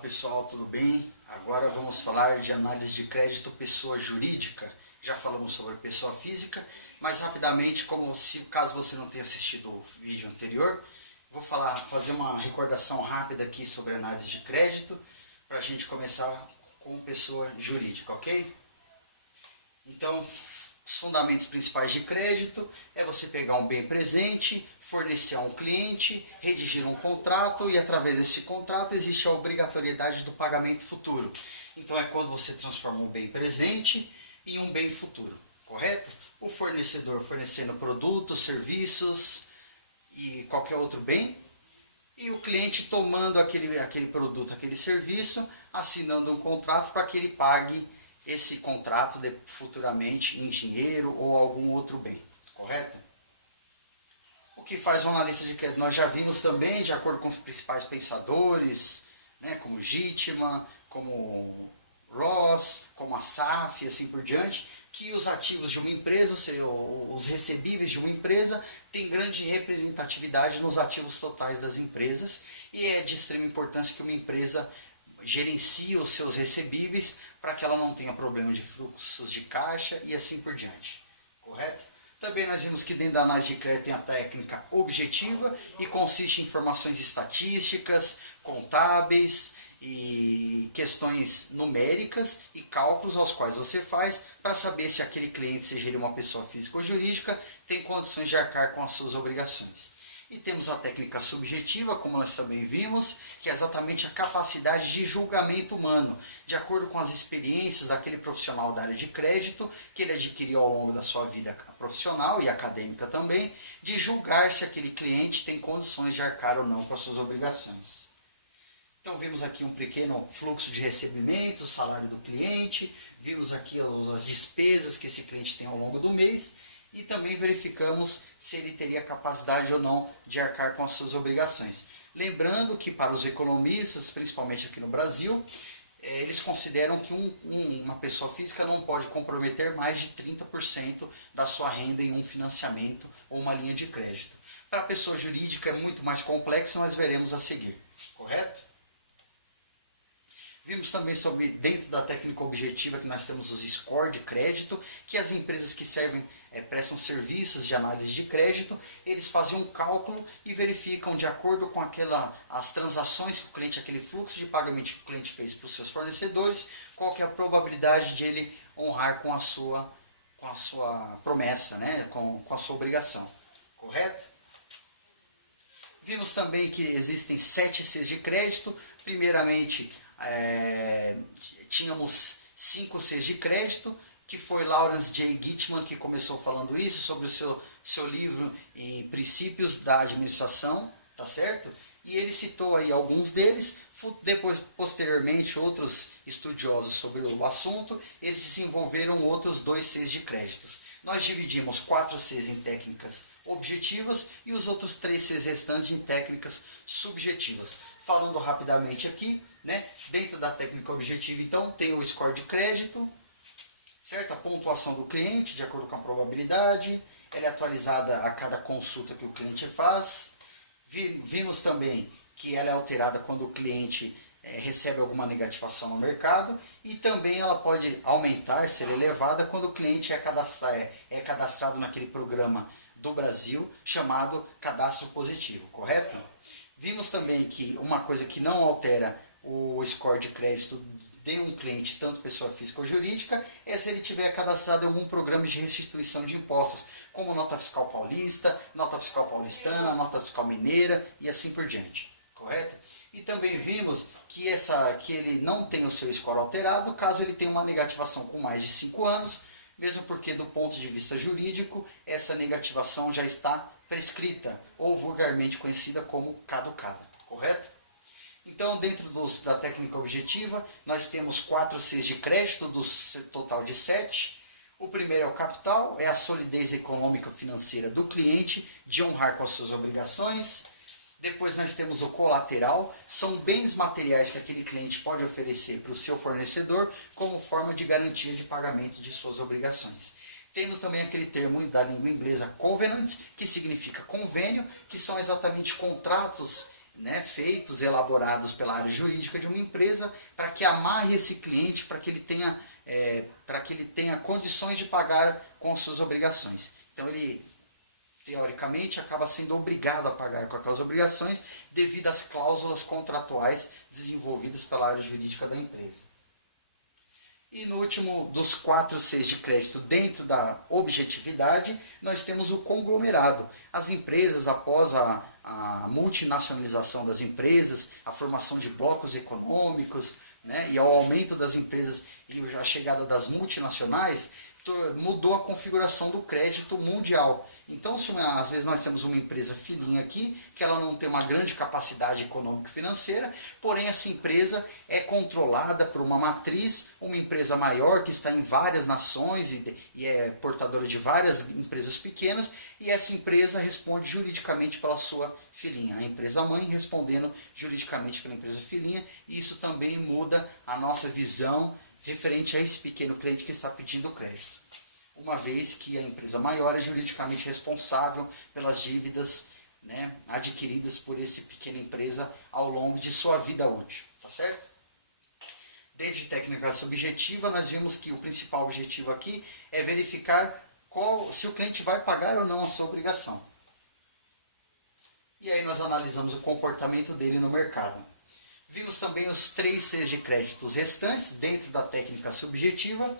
Pessoal, tudo bem? Agora vamos falar de análise de crédito pessoa jurídica. Já falamos sobre pessoa física, mas rapidamente, caso você não tenha assistido o vídeo anterior, vou fazer uma recordação rápida aqui sobre análise de crédito, para a gente começar com pessoa jurídica, ok? Então, os fundamentos principais de crédito é você pegar um bem presente, fornecer a um cliente, redigir um contrato e através desse contrato existe a obrigatoriedade do pagamento futuro. Então é quando você transforma um bem presente em um bem futuro, correto? O fornecedor fornecendo produtos, serviços e qualquer outro bem e o cliente tomando aquele produto, aquele serviço, assinando um contrato para que ele pague esse contrato futuramente em dinheiro ou algum outro bem, correto? O que faz uma analista de crédito? Nós já vimos também, de acordo com os principais pensadores, né, como Gitman, como Ross, como a SAF e assim por diante, que os ativos de uma empresa, ou seja, os recebíveis de uma empresa, têm grande representatividade nos ativos totais das empresas e é de extrema importância que uma empresa gerencie os seus recebíveis para que ela não tenha problema de fluxos de caixa e assim por diante, correto? Também nós vimos que dentro da análise de crédito tem a técnica objetiva e consiste em informações estatísticas, contábeis e questões numéricas e cálculos aos quais você faz para saber se aquele cliente, seja ele uma pessoa física ou jurídica, tem condições de arcar com as suas obrigações. E temos a técnica subjetiva, como nós também vimos, que é exatamente a capacidade de julgamento humano, de acordo com as experiências daquele profissional da área de crédito, que ele adquiriu ao longo da sua vida profissional e acadêmica também, de julgar se aquele cliente tem condições de arcar ou não com as suas obrigações. Então vimos aqui um pequeno fluxo de recebimento, salário do cliente, vimos aqui as despesas que esse cliente tem ao longo do mês, e também verificamos se ele teria capacidade ou não de arcar com as suas obrigações. Lembrando que para os economistas, principalmente aqui no Brasil, eles consideram que uma pessoa física não pode comprometer mais de 30% da sua renda em um financiamento ou uma linha de crédito. Para a pessoa jurídica é muito mais complexo, nós veremos a seguir, correto? Vimos também sobre, dentro da técnica objetiva, que nós temos os score de crédito, que as empresas que prestam serviços de análise de crédito, eles fazem um cálculo e verificam, de acordo com as transações que o cliente, aquele fluxo de pagamento que o cliente fez para os seus fornecedores, qual que é a probabilidade de ele honrar com a sua promessa, né? com a sua obrigação, correto? Vimos também que existem 7 Cs de crédito. Primeiramente, tínhamos 5 Cs de crédito, que foi Lawrence J. Gitman que começou falando isso, sobre o seu livro em Princípios da Administração, tá certo? E ele citou aí alguns deles, posteriormente outros estudiosos sobre o assunto, eles desenvolveram outros 2 Cs de créditos. Nós dividimos 4 Cs em técnicas objetivas e os outros 3 Cs restantes em técnicas subjetivas. Falando rapidamente aqui, né? Dentro da técnica objetiva, então, tem o score de crédito, certo? A pontuação do cliente, de acordo com a probabilidade, ela é atualizada a cada consulta que o cliente faz. Vimos também que ela é alterada quando o cliente recebe alguma negativação no mercado e também ela pode aumentar, ser elevada, quando o cliente é cadastrado naquele programa do Brasil chamado Cadastro Positivo, correto? Vimos também que uma coisa que não altera o score de crédito de um cliente, tanto pessoa física ou jurídica, é se ele tiver cadastrado em algum programa de restituição de impostos, como nota fiscal paulista, nota fiscal paulistana, nota fiscal mineira e assim por diante, correto? E também vimos que ele não tem o seu score alterado caso ele tenha uma negativação com mais de 5 anos, mesmo porque do ponto de vista jurídico, essa negativação já está prescrita, ou vulgarmente conhecida como caducada, correto? Então, dentro da técnica objetiva, nós temos 4 Cs de crédito, do total de 7. O primeiro é o capital, é a solidez econômica financeira do cliente, de honrar com as suas obrigações. Depois nós temos o colateral, são bens materiais que aquele cliente pode oferecer para o seu fornecedor como forma de garantia de pagamento de suas obrigações. Temos também aquele termo da língua inglesa covenant, que significa convênio, que são exatamente contratos né, feitos, elaborados pela área jurídica de uma empresa para que amarre esse cliente, para que ele tenha condições de pagar com as suas obrigações. Então ele, teoricamente, acaba sendo obrigado a pagar com aquelas obrigações devido às cláusulas contratuais desenvolvidas pela área jurídica da empresa. E no último dos 4 Cs de crédito, dentro da objetividade, nós temos o conglomerado. As empresas, após a multinacionalização das empresas, a formação de blocos econômicos, né, e ao aumento das empresas e a chegada das multinacionais, mudou a configuração do crédito mundial. Então, às vezes nós temos uma empresa filhinha aqui, que ela não tem uma grande capacidade econômica e financeira, porém essa empresa é controlada por uma matriz, uma empresa maior que está em várias nações e é portadora de várias empresas pequenas, e essa empresa responde juridicamente pela sua filhinha, a empresa mãe respondendo juridicamente pela empresa filhinha, e isso também muda a nossa visão referente a esse pequeno cliente que está pedindo crédito, uma vez que a empresa maior é juridicamente responsável pelas dívidas, né, adquiridas por essa pequena empresa ao longo de sua vida útil, tá certo? Desde técnica subjetiva, nós vimos que o principal objetivo aqui é verificar se o cliente vai pagar ou não a sua obrigação. E aí nós analisamos o comportamento dele no mercado. Vimos também os 3 Cs de créditos restantes dentro da técnica subjetiva.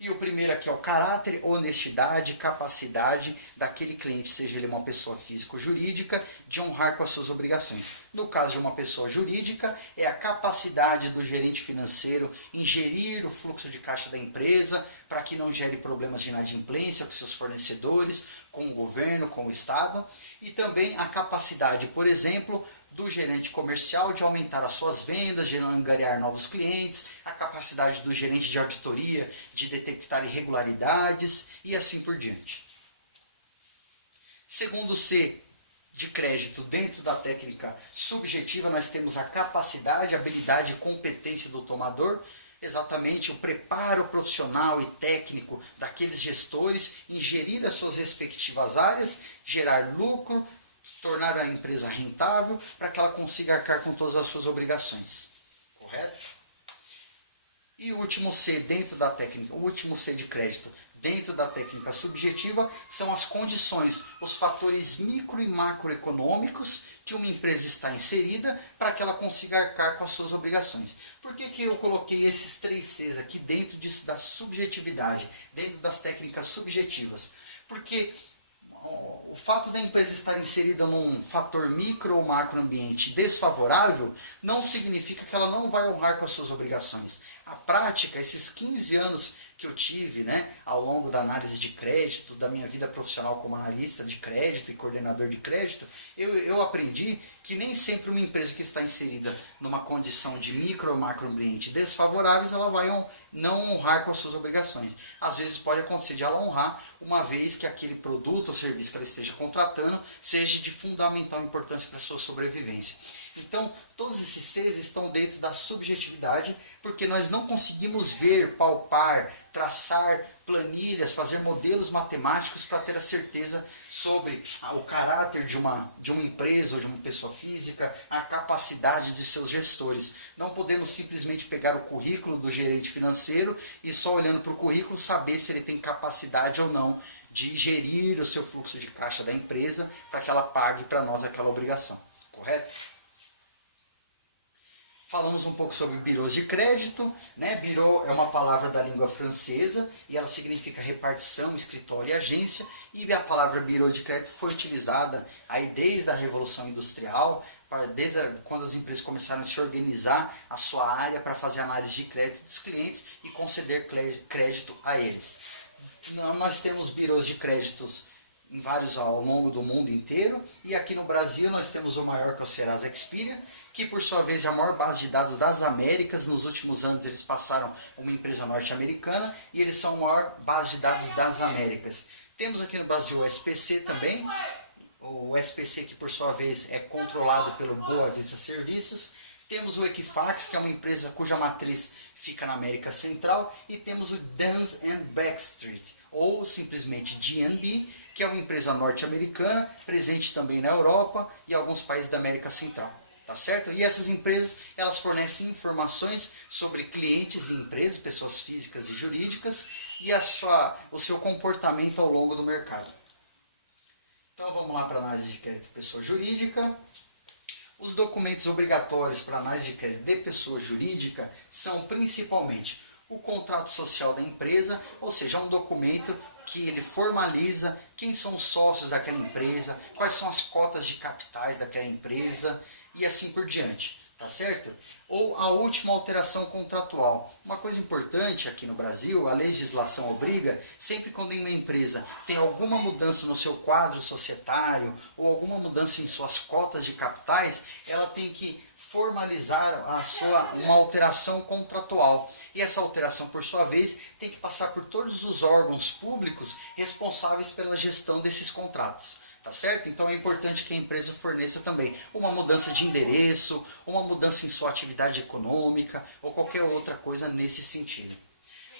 E o primeiro aqui é o caráter, honestidade, capacidade daquele cliente, seja ele uma pessoa física ou jurídica, de honrar com as suas obrigações. No caso de uma pessoa jurídica, é a capacidade do gerente financeiro em gerir o fluxo de caixa da empresa para que não gere problemas de inadimplência com seus fornecedores, com o governo, com o Estado. E também a capacidade, por exemplo, do gerente comercial de aumentar as suas vendas, de angariar novos clientes, a capacidade do gerente de auditoria de detectar irregularidades e assim por diante. Segundo C de crédito, dentro da técnica subjetiva, nós temos a capacidade, habilidade e competência do tomador, exatamente o preparo profissional e técnico daqueles gestores em gerir as suas respectivas áreas, gerar lucro, tornar a empresa rentável para que ela consiga arcar com todas as suas obrigações. Correto? E o último C dentro da técnica, o último C de crédito dentro da técnica subjetiva são as condições, os fatores micro e macroeconômicos que uma empresa está inserida para que ela consiga arcar com as suas obrigações. Por que eu coloquei esses 3 Cs aqui dentro da subjetividade, dentro das técnicas subjetivas? Porque o fato da empresa estar inserida num fator micro ou macroambiente desfavorável não significa que ela não vai honrar com as suas obrigações. A prática, esses 15 anos que eu tive, né, ao longo da análise de crédito, da minha vida profissional como analista de crédito e coordenador de crédito, eu aprendi que nem sempre uma empresa que está inserida numa condição de micro ou macroambiente desfavoráveis, ela vai não honrar com as suas obrigações. Às vezes pode acontecer de ela honrar, uma vez que aquele produto ou serviço que ela esteja contratando seja de fundamental importância para a sua sobrevivência. Então, todos esses Cs estão dentro da subjetividade, porque nós não conseguimos ver, palpar, traçar planilhas, fazer modelos matemáticos para ter a certeza sobre o caráter de uma empresa ou de uma pessoa física, a capacidade de seus gestores. Não podemos simplesmente pegar o currículo do gerente financeiro e só olhando para o currículo saber se ele tem capacidade ou não de gerir o seu fluxo de caixa da empresa para que ela pague para nós aquela obrigação. Correto? Falamos um pouco sobre birôs de crédito, né? Birô é uma palavra da língua francesa e ela significa repartição, escritório e agência. E a palavra birô de crédito foi utilizada aí desde a Revolução Industrial, desde quando as empresas começaram a se organizar a sua área para fazer análise de crédito dos clientes e conceder crédito a eles. Nós temos birôs de créditos em vários ao longo do mundo inteiro, e aqui no Brasil nós temos o maior, que é o Serasa Experian, que por sua vez é a maior base de dados das Américas. Nos últimos anos eles passaram uma empresa norte-americana e eles são a maior base de dados das Américas. Temos aqui no Brasil o SPC também, o SPC que por sua vez é controlado pelo Boa Vista Serviços. Temos o Equifax, que é uma empresa cuja matriz fica na América Central, e temos o Dun & Bradstreet, ou simplesmente D&B, que é uma empresa norte-americana, presente também na Europa e alguns países da América Central. Tá certo? E essas empresas, elas fornecem informações sobre clientes e empresas, pessoas físicas e jurídicas, e o seu comportamento ao longo do mercado. Então vamos lá para a análise de crédito de pessoa jurídica. Os documentos obrigatórios para análise de crédito de pessoa jurídica são principalmente o contrato social da empresa, ou seja, um documento que ele formaliza quem são os sócios daquela empresa, quais são as cotas de capitais daquela empresa e assim por diante, tá certo? Ou a última alteração contratual. Uma coisa importante aqui no Brasil, a legislação obriga, sempre quando uma empresa tem alguma mudança no seu quadro societário ou alguma mudança em suas cotas de capitais, ela tem que formalizar uma alteração contratual. E essa alteração, por sua vez, tem que passar por todos os órgãos públicos responsáveis pela gestão desses contratos. Tá certo? Então é importante que a empresa forneça também uma mudança de endereço, uma mudança em sua atividade econômica ou qualquer outra coisa nesse sentido.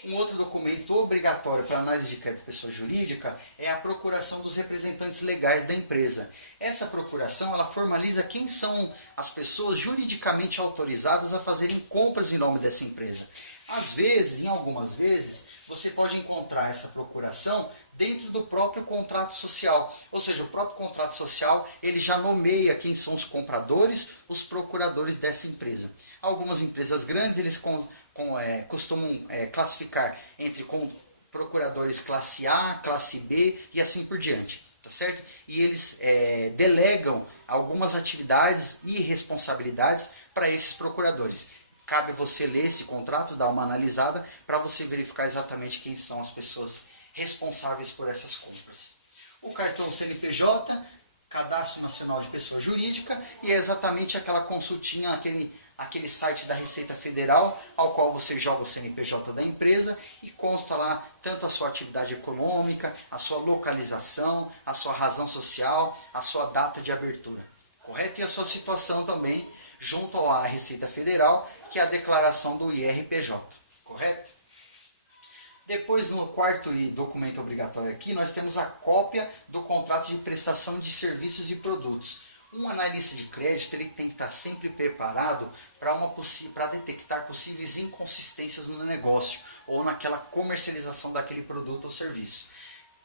Um outro documento obrigatório para análise de crédito de pessoa jurídica é a procuração dos representantes legais da empresa. Essa procuração, ela formaliza quem são as pessoas juridicamente autorizadas a fazerem compras em nome dessa empresa. Às vezes, em algumas vezes, você pode encontrar essa procuração dentro do próprio contrato social. Ou seja, o próprio contrato social, ele já nomeia quem são os compradores, os procuradores dessa empresa. Algumas empresas grandes, eles costumam classificar entre procuradores classe A, classe B e assim por diante. Tá certo? E eles delegam algumas atividades e responsabilidades para esses procuradores. Cabe você ler esse contrato, dar uma analisada, para você verificar exatamente quem são as pessoas responsáveis por essas compras. O cartão CNPJ, Cadastro Nacional de Pessoa Jurídica, e é exatamente aquela consultinha, aquele site da Receita Federal, ao qual você joga o CNPJ da empresa e consta lá tanto a sua atividade econômica, a sua localização, a sua razão social, a sua data de abertura. Correto? E a sua situação também, junto à Receita Federal, que é a declaração do IRPJ. Correto? Depois, no quarto documento obrigatório aqui, nós temos a cópia do contrato de prestação de serviços e produtos. Um analista de crédito, ele tem que estar sempre preparado para detectar possíveis inconsistências no negócio ou naquela comercialização daquele produto ou serviço.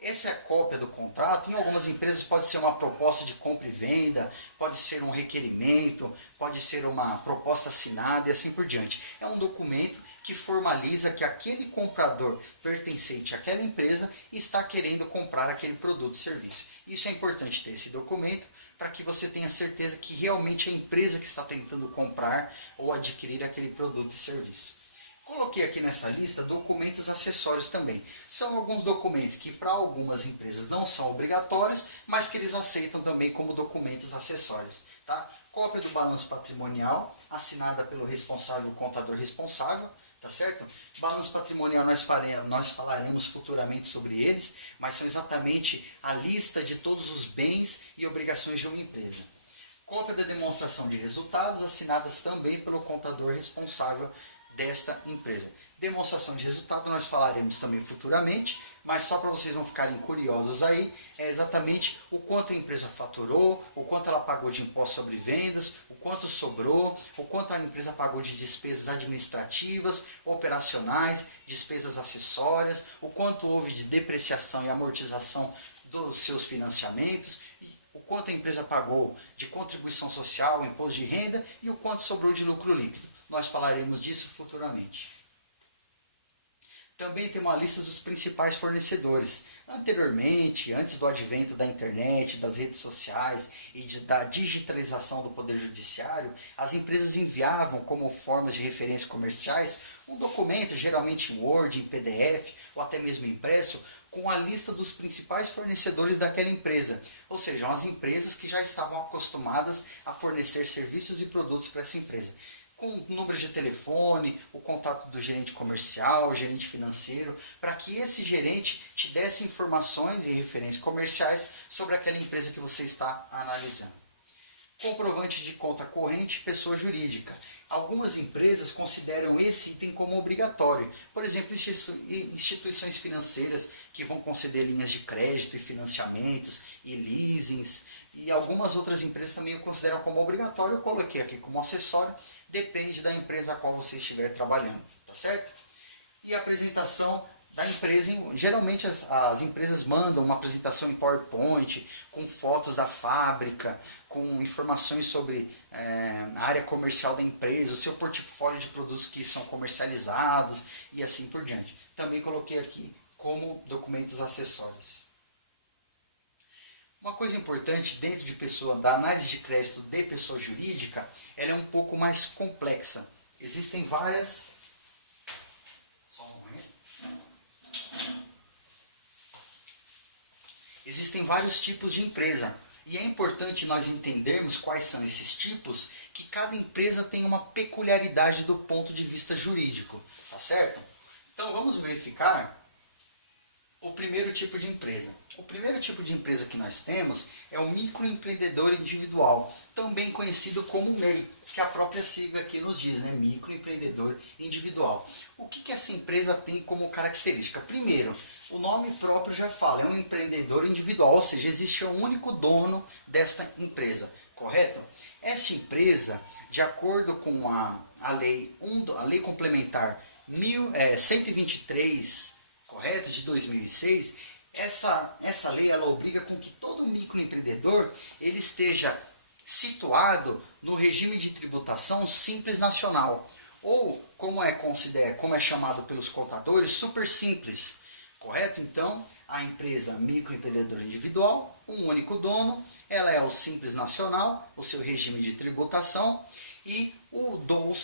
Essa é a cópia do contrato. Em algumas empresas pode ser uma proposta de compra e venda, pode ser um requerimento, pode ser uma proposta assinada e assim por diante. É um documento que formaliza que aquele comprador pertencente àquela empresa está querendo comprar aquele produto ou serviço. Isso é importante ter esse documento para que você tenha certeza que realmente é a empresa que está tentando comprar ou adquirir aquele produto e serviço. Coloquei aqui nessa lista documentos acessórios também. São alguns documentos que para algumas empresas não são obrigatórios, mas que eles aceitam também como documentos acessórios. Tá? Cópia do balanço patrimonial, assinada pelo responsável, contador responsável. Tá certo? Balanço patrimonial nós falaremos futuramente sobre eles, mas são exatamente a lista de todos os bens e obrigações de uma empresa. Cópia da demonstração de resultados, assinadas também pelo contador responsável desta empresa. Demonstração de resultado nós falaremos também futuramente, mas só para vocês não ficarem curiosos aí, é exatamente o quanto a empresa faturou, o quanto ela pagou de imposto sobre vendas, o quanto sobrou, o quanto a empresa pagou de despesas administrativas, operacionais, despesas acessórias, o quanto houve de depreciação e amortização dos seus financiamentos, o quanto a empresa pagou de contribuição social, imposto de renda e o quanto sobrou de lucro líquido. Nós falaremos disso futuramente. Também tem uma lista dos principais fornecedores. Anteriormente, antes do advento da internet, das redes sociais e da digitalização do poder judiciário, as empresas enviavam como formas de referência comerciais um documento, geralmente em Word, em PDF ou até mesmo impresso, com a lista dos principais fornecedores daquela empresa. Ou seja, as empresas que já estavam acostumadas a fornecer serviços e produtos para essa empresa. Com números de telefone, o contato do gerente comercial, gerente financeiro, para que esse gerente te desse informações e referências comerciais sobre aquela empresa que você está analisando. Comprovante de conta corrente, pessoa jurídica. Algumas empresas consideram esse item como obrigatório. Por exemplo, instituições financeiras que vão conceder linhas de crédito e financiamentos e leasings. E algumas outras empresas também o consideram como obrigatório. Eu coloquei aqui como acessório. Depende da empresa a qual você estiver trabalhando. Tá certo? E a apresentação da empresa, geralmente as empresas mandam uma apresentação em PowerPoint, com fotos da fábrica, com informações sobre a área comercial da empresa, o seu portfólio de produtos que são comercializados e assim por diante. Também coloquei aqui como documentos acessórios. Uma coisa importante dentro da análise de crédito de pessoa jurídica, ela é um pouco mais complexa. Existem várias... Existem vários tipos de empresa e é importante nós entendermos quais são esses tipos, que cada empresa tem uma peculiaridade do ponto de vista jurídico, tá certo? Então vamos verificar o primeiro tipo de empresa. O primeiro tipo de empresa que nós temos é o microempreendedor individual, também conhecido como MEI, que a própria sigla aqui nos diz, né? Microempreendedor individual. O que essa empresa tem como característica? Primeiro, o nome próprio já fala, é um empreendedor individual, ou seja, existe um único dono desta empresa, correto? Esta empresa, de acordo com a lei complementar 123, correto, de 2006, essa lei ela obriga com que todo microempreendedor ele esteja situado no regime de tributação simples nacional, ou como é chamado pelos contadores, super simples. Correto? Então, a empresa microempreendedor individual, um único dono, ela é o Simples Nacional, o seu regime de tributação, e o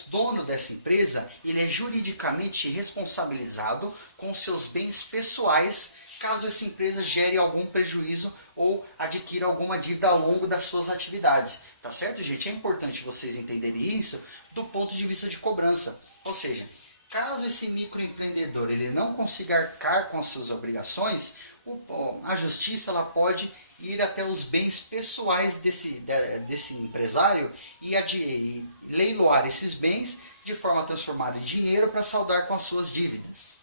dono dessa empresa, ele é juridicamente responsabilizado com seus bens pessoais, caso essa empresa gere algum prejuízo ou adquira alguma dívida ao longo das suas atividades. Tá certo, gente? É importante vocês entenderem isso do ponto de vista de cobrança. Ou seja, caso esse microempreendedor ele não consiga arcar com as suas obrigações, a justiça ela pode ir até os bens pessoais desse empresário e leiloar esses bens de forma a transformar em dinheiro para saldar com as suas dívidas.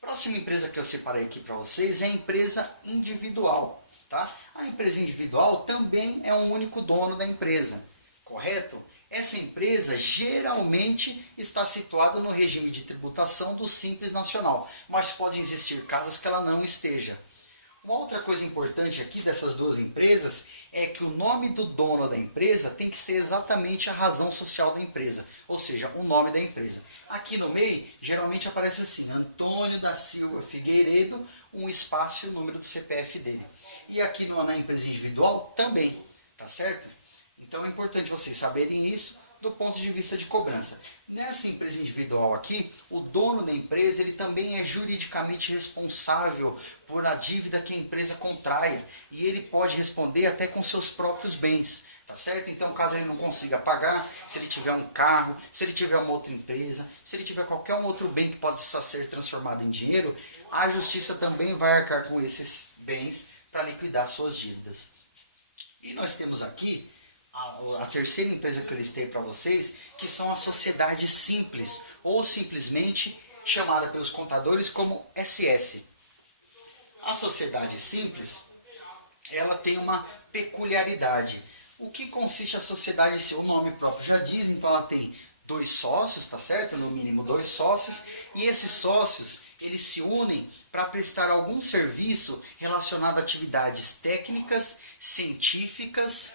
Próxima empresa que eu separei aqui para vocês é a empresa individual. Tá? A empresa individual também é um único dono da empresa, correto? Essa empresa geralmente está situada no regime de tributação do Simples Nacional, mas podem existir casos que ela não esteja. Uma outra coisa importante aqui dessas duas empresas é que o nome do dono da empresa tem que ser exatamente a razão social da empresa, ou seja, o nome da empresa. Aqui no meio, geralmente aparece assim, Antônio da Silva Figueiredo, um espaço e o número do CPF dele. E aqui na empresa individual também, tá certo? Então é importante vocês saberem isso do ponto de vista de cobrança. Nessa empresa individual aqui, o dono da empresa ele também é juridicamente responsável por a dívida que a empresa contraia e ele pode responder até com seus próprios bens, tá certo? Então, caso ele não consiga pagar, se ele tiver um carro, se ele tiver uma outra empresa, se ele tiver qualquer um outro bem que possa ser transformado em dinheiro, a justiça também vai arcar com esses bens para liquidar suas dívidas. E nós temos aqui a terceira empresa que eu listei para vocês, que são as sociedades simples, ou simplesmente chamada pelos contadores como SS. A sociedade simples, ela tem uma peculiaridade. O que consiste a sociedade? Seu nome próprio já diz, então ela tem 2 sócios, tá certo? No mínimo 2 sócios, e esses sócios, eles se unem para prestar algum serviço relacionado a atividades técnicas, científicas,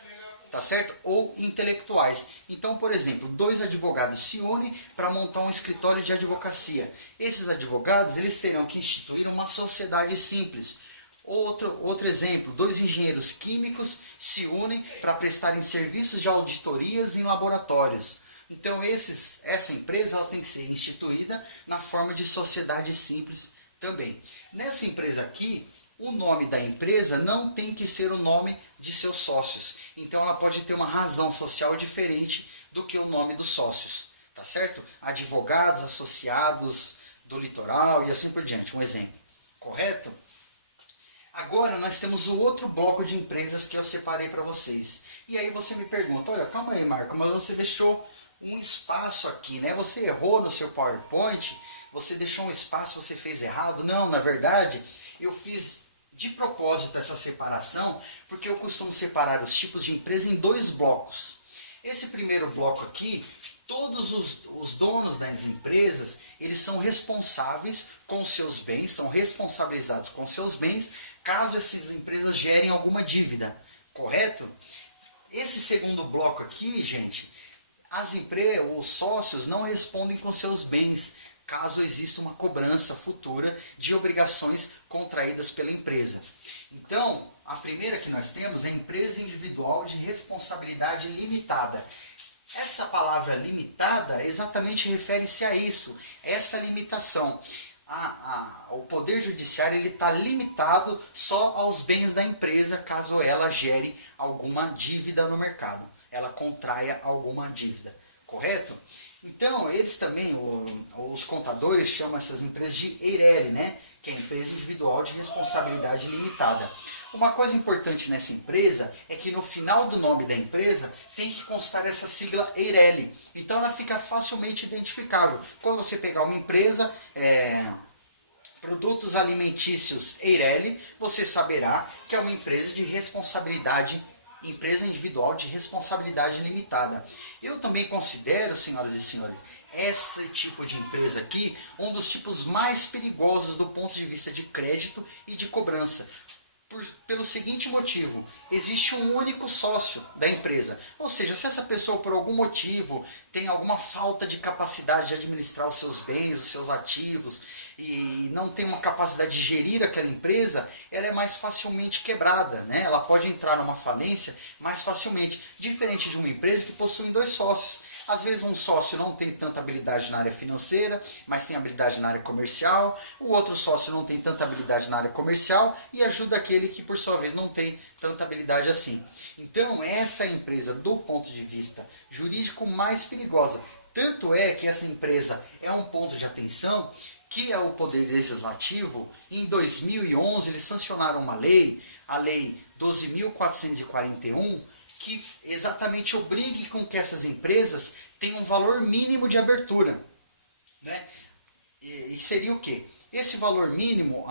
tá certo? Ou intelectuais. Então, por exemplo, 2 advogados se unem para montar um escritório de advocacia. Esses advogados, eles terão que instituir uma sociedade simples. Outro exemplo, 2 engenheiros químicos se unem para prestarem serviços de auditorias em laboratórios. Então, essa empresa ela tem que ser instituída na forma de sociedade simples também. Nessa empresa aqui, o nome da empresa não tem que ser o nome de seus sócios. Então ela pode ter uma razão social diferente do que o nome dos sócios, tá certo? Advogados, associados do litoral e assim por diante, um exemplo, correto? Agora nós temos o outro bloco de empresas que eu separei para vocês. E aí você me pergunta, olha, calma aí, Marco, mas você deixou um espaço aqui, né? Você errou no seu PowerPoint, você deixou um espaço, você fez errado. Não, na verdade, eu fiz de propósito essa separação, porque eu costumo separar os tipos de empresa em dois blocos. Esse primeiro bloco aqui, todos os donos das empresas, eles são responsáveis com seus bens, são responsabilizados com seus bens, caso essas empresas gerem alguma dívida, correto? Esse segundo bloco aqui, gente, os sócios não respondem com seus bens, caso exista uma cobrança futura de obrigações contraídas pela empresa. Então, a primeira que nós temos é a empresa individual de responsabilidade limitada. Essa palavra limitada exatamente refere-se a isso, essa limitação. O Poder Judiciário está limitado só aos bens da empresa, caso ela gere alguma dívida no mercado, ela contraia alguma dívida, correto? Então, eles também, os contadores, chamam essas empresas de EIRELI, né? Que é Empresa Individual de Responsabilidade Limitada. Uma coisa importante nessa empresa é que no final do nome da empresa tem que constar essa sigla EIRELI. Então ela fica facilmente identificável. Quando você pegar uma empresa, Produtos Alimentícios EIRELI, você saberá que é uma empresa de responsabilidade, empresa individual de responsabilidade limitada. Eu também considero, senhoras e senhores, esse tipo de empresa aqui um dos tipos mais perigosos do ponto de vista de crédito e de cobrança. Pelo seguinte motivo, existe um único sócio da empresa. Ou seja, se essa pessoa por algum motivo tem alguma falta de capacidade de administrar os seus bens, os seus ativos, e não tem uma capacidade de gerir aquela empresa, ela é mais facilmente quebrada, né? Ela pode entrar numa falência mais facilmente, diferente de uma empresa que possui dois sócios. Às vezes um sócio não tem tanta habilidade na área financeira, mas tem habilidade na área comercial. O outro sócio não tem tanta habilidade na área comercial e ajuda aquele que, por sua vez, não tem tanta habilidade assim. Então, essa é a empresa, do ponto de vista jurídico, mais perigosa. Tanto é que essa empresa é um ponto de atenção que é o Poder Legislativo. Em 2011, eles sancionaram uma lei, a Lei 12.441, que exatamente obrigue com que essas empresas tenham um valor mínimo de abertura, né? E seria o quê? Esse valor mínimo,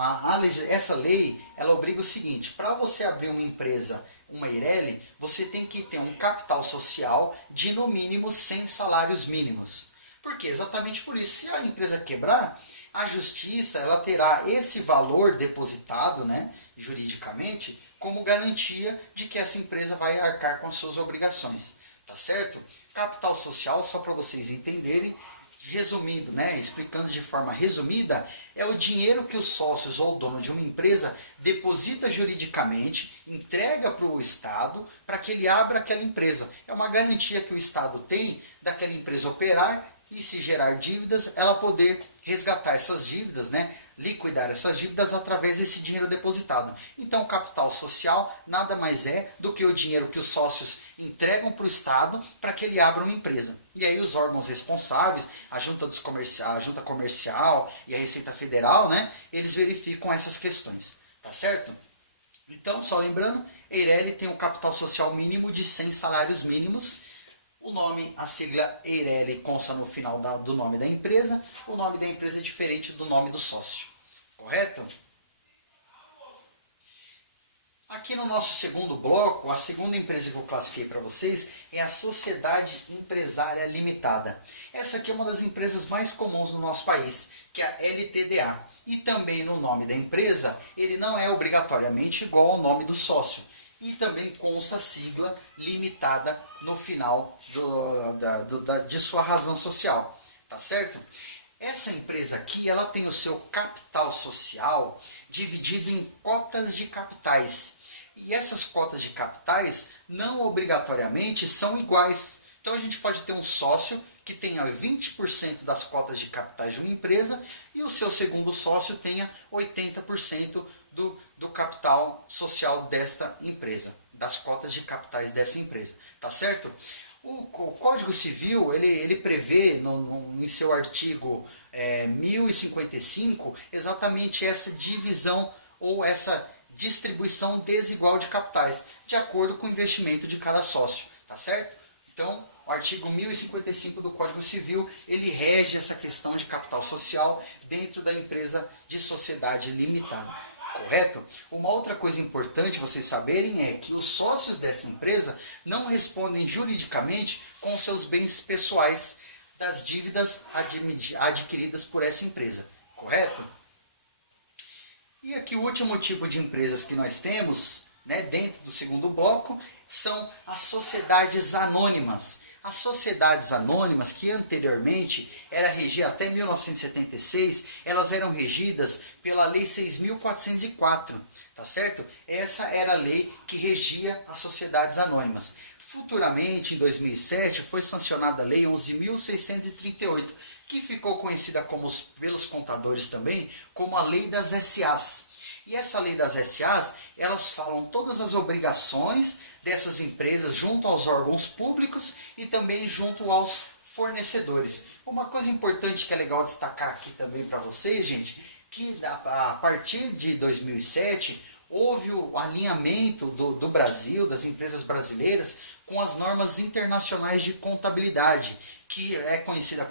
essa lei, ela obriga o seguinte: para você abrir uma empresa, uma EIRELI, você tem que ter um capital social de no mínimo 100 salários mínimos. Por quê? Exatamente por isso. Se a empresa quebrar, a justiça ela terá esse valor depositado, né, juridicamente, como garantia de que essa empresa vai arcar com as suas obrigações, tá certo? Capital social, só para vocês entenderem, resumindo, né, explicando de forma resumida, é o dinheiro que os sócios ou o dono de uma empresa deposita juridicamente, entrega para o Estado, para que ele abra aquela empresa. É uma garantia que o Estado tem daquela empresa operar e, se gerar dívidas, ela poder resgatar essas dívidas, né? Liquidar essas dívidas através desse dinheiro depositado. Então, o capital social nada mais é do que o dinheiro que os sócios entregam para o Estado para que ele abra uma empresa. E aí os órgãos responsáveis, a Junta Comercial e a Receita Federal, né, eles verificam essas questões. Tá certo? Então, só lembrando, EIRELI tem um capital social mínimo de 100 salários mínimos. O nome, a sigla EIRELI consta no final do nome da empresa. O nome da empresa é diferente do nome do sócio. Correto? Aqui no nosso segundo bloco, a segunda empresa que eu classifiquei para vocês é a Sociedade Empresária Limitada. Essa aqui é uma das empresas mais comuns no nosso país, que é a LTDA. E também no nome da empresa, ele não é obrigatoriamente igual ao nome do sócio. E também consta a sigla limitada no final de sua razão social, tá certo? Essa empresa aqui, ela tem o seu capital social dividido em cotas de capitais. E essas cotas de capitais não obrigatoriamente são iguais. Então a gente pode ter um sócio que tenha 20% das cotas de capitais de uma empresa e o seu segundo sócio tenha 80% do capital social desta empresa, das cotas de capitais dessa empresa, tá certo? O Código Civil, ele prevê em seu artigo 1055 exatamente essa divisão ou essa distribuição desigual de capitais. de acordo com o investimento de cada sócio, tá certo? Então, o artigo 1055 do Código Civil, ele rege essa questão de capital social dentro da empresa de sociedade limitada, correto? Uma outra coisa importante vocês saberem é que os sócios dessa empresa não respondem juridicamente com seus bens pessoais das dívidas adquiridas por essa empresa, correto? E aqui o último tipo de empresas que nós temos, né, dentro do segundo bloco, são as sociedades anônimas. As sociedades anônimas, que anteriormente era regida até 1976, elas eram regidas pela Lei 6.404, tá certo? Essa era a lei que regia as sociedades anônimas. Futuramente, em 2007, foi sancionada a Lei 11.638, que ficou conhecida pelos contadores também como a Lei das SAs. E essa Lei das SAs, elas falam todas as obrigações dessas empresas junto aos órgãos públicos e também junto aos fornecedores. Uma coisa importante que é legal destacar aqui também para vocês, gente, que a partir de 2007 houve o alinhamento do Brasil, das empresas brasileiras, com as normas internacionais de contabilidade, que é conhecida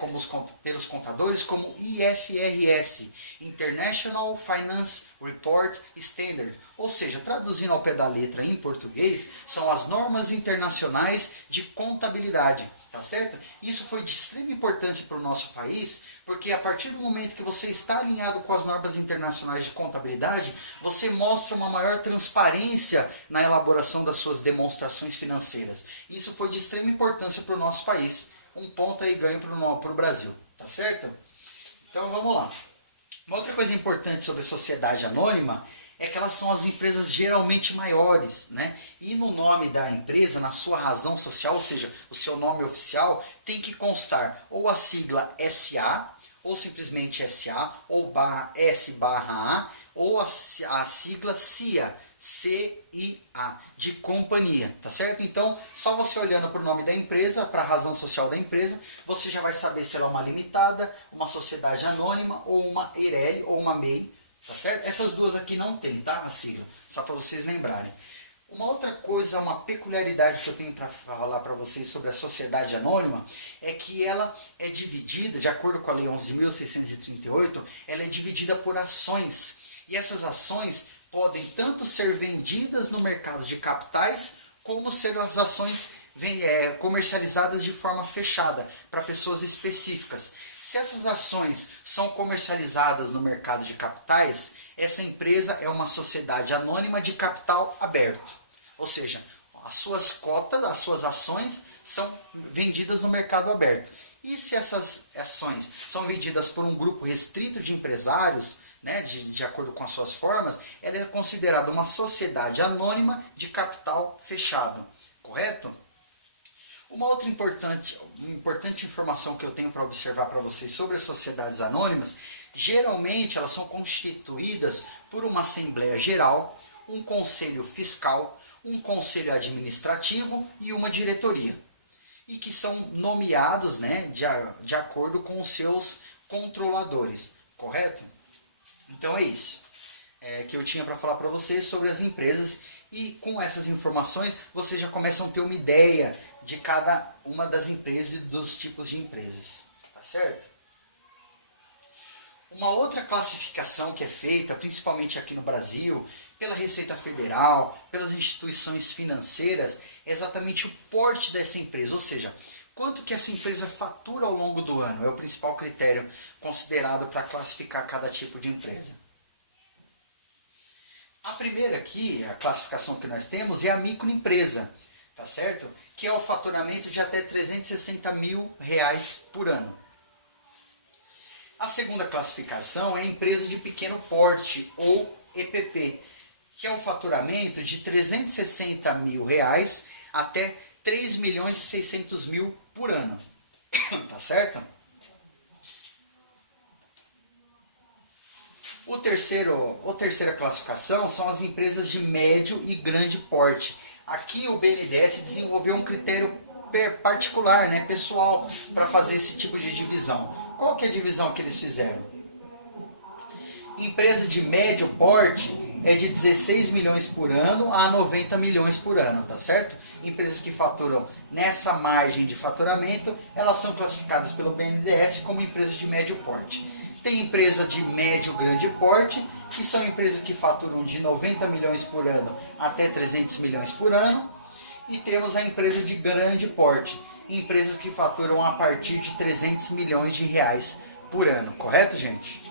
pelos contadores como IFRS, International Finance Report Standard, ou seja, traduzindo ao pé da letra em português, são as normas internacionais de contabilidade, tá certo? Isso foi de extrema importância para o nosso país, porque a partir do momento que você está alinhado com as normas internacionais de contabilidade, você mostra uma maior transparência na elaboração das suas demonstrações financeiras. Isso foi de extrema importância para o nosso país. Um ponto aí ganho para o Brasil, tá certo? Então vamos lá. Uma outra coisa importante sobre a sociedade anônima é que elas são as empresas geralmente maiores, né? E no nome da empresa, na sua razão social, ou seja, o seu nome oficial, tem que constar ou a sigla SA, ou simplesmente SA, ou S/A, ou a sigla CIA, CIA, de companhia, tá certo? Então, só você olhando para o nome da empresa, para a razão social da empresa, você já vai saber se ela é uma limitada, uma sociedade anônima, ou uma EIRELI, ou uma MEI, tá certo? Essas duas aqui não tem, tá? A sigla, só para vocês lembrarem. Uma outra coisa, uma peculiaridade que eu tenho para falar para vocês sobre a sociedade anônima é que ela é dividida, de acordo com a Lei 11.638, ela é dividida por ações. E essas ações podem tanto ser vendidas no mercado de capitais, como ser as ações comercializadas de forma fechada, para pessoas específicas. Se essas ações são comercializadas no mercado de capitais, essa empresa é uma sociedade anônima de capital aberto. Ou seja, as suas cotas, as suas ações são vendidas no mercado aberto. E se essas ações são vendidas por um grupo restrito de empresários, né, de acordo com as suas formas, ela é considerada uma sociedade anônima de capital fechado. Correto? Uma outra importante informação que eu tenho para observar para vocês sobre as sociedades anônimas, geralmente elas são constituídas por uma Assembleia Geral, um Conselho Fiscal, um Conselho Administrativo e uma diretoria. E que são nomeados, né, de acordo com os seus controladores. Correto? Então é isso que eu tinha para falar para vocês sobre as empresas. E com essas informações vocês já começam a ter uma ideia de cada uma das empresas e dos tipos de empresas. Tá certo? Uma outra classificação que é feita, principalmente aqui no Brasil, pela Receita Federal, pelas instituições financeiras, é exatamente o porte dessa empresa, ou seja, quanto que essa empresa fatura ao longo do ano, é o principal critério considerado para classificar cada tipo de empresa. A primeira aqui, a classificação que nós temos, é a microempresa, tá certo? Que é o faturamento de até R$360 mil por ano. A segunda classificação é a empresa de pequeno porte, ou EPP, que é um faturamento de R$360 mil até R$3.600.000 por ano. Tá certo? A terceira classificação são as empresas de médio e grande porte. Aqui o BNDES desenvolveu um critério particular, né, pessoal, para fazer esse tipo de divisão. Qual que é a divisão que eles fizeram? Empresa de médio porte é de 16 milhões por ano a 90 milhões por ano, tá certo? Empresas que faturam nessa margem de faturamento, elas são classificadas pelo BNDES como empresas de médio porte. Tem empresa de médio grande porte, que são empresas que faturam de 90 milhões por ano até 300 milhões por ano. E temos a empresa de grande porte, empresas que faturam a partir de 300 milhões de reais por ano, correto, gente?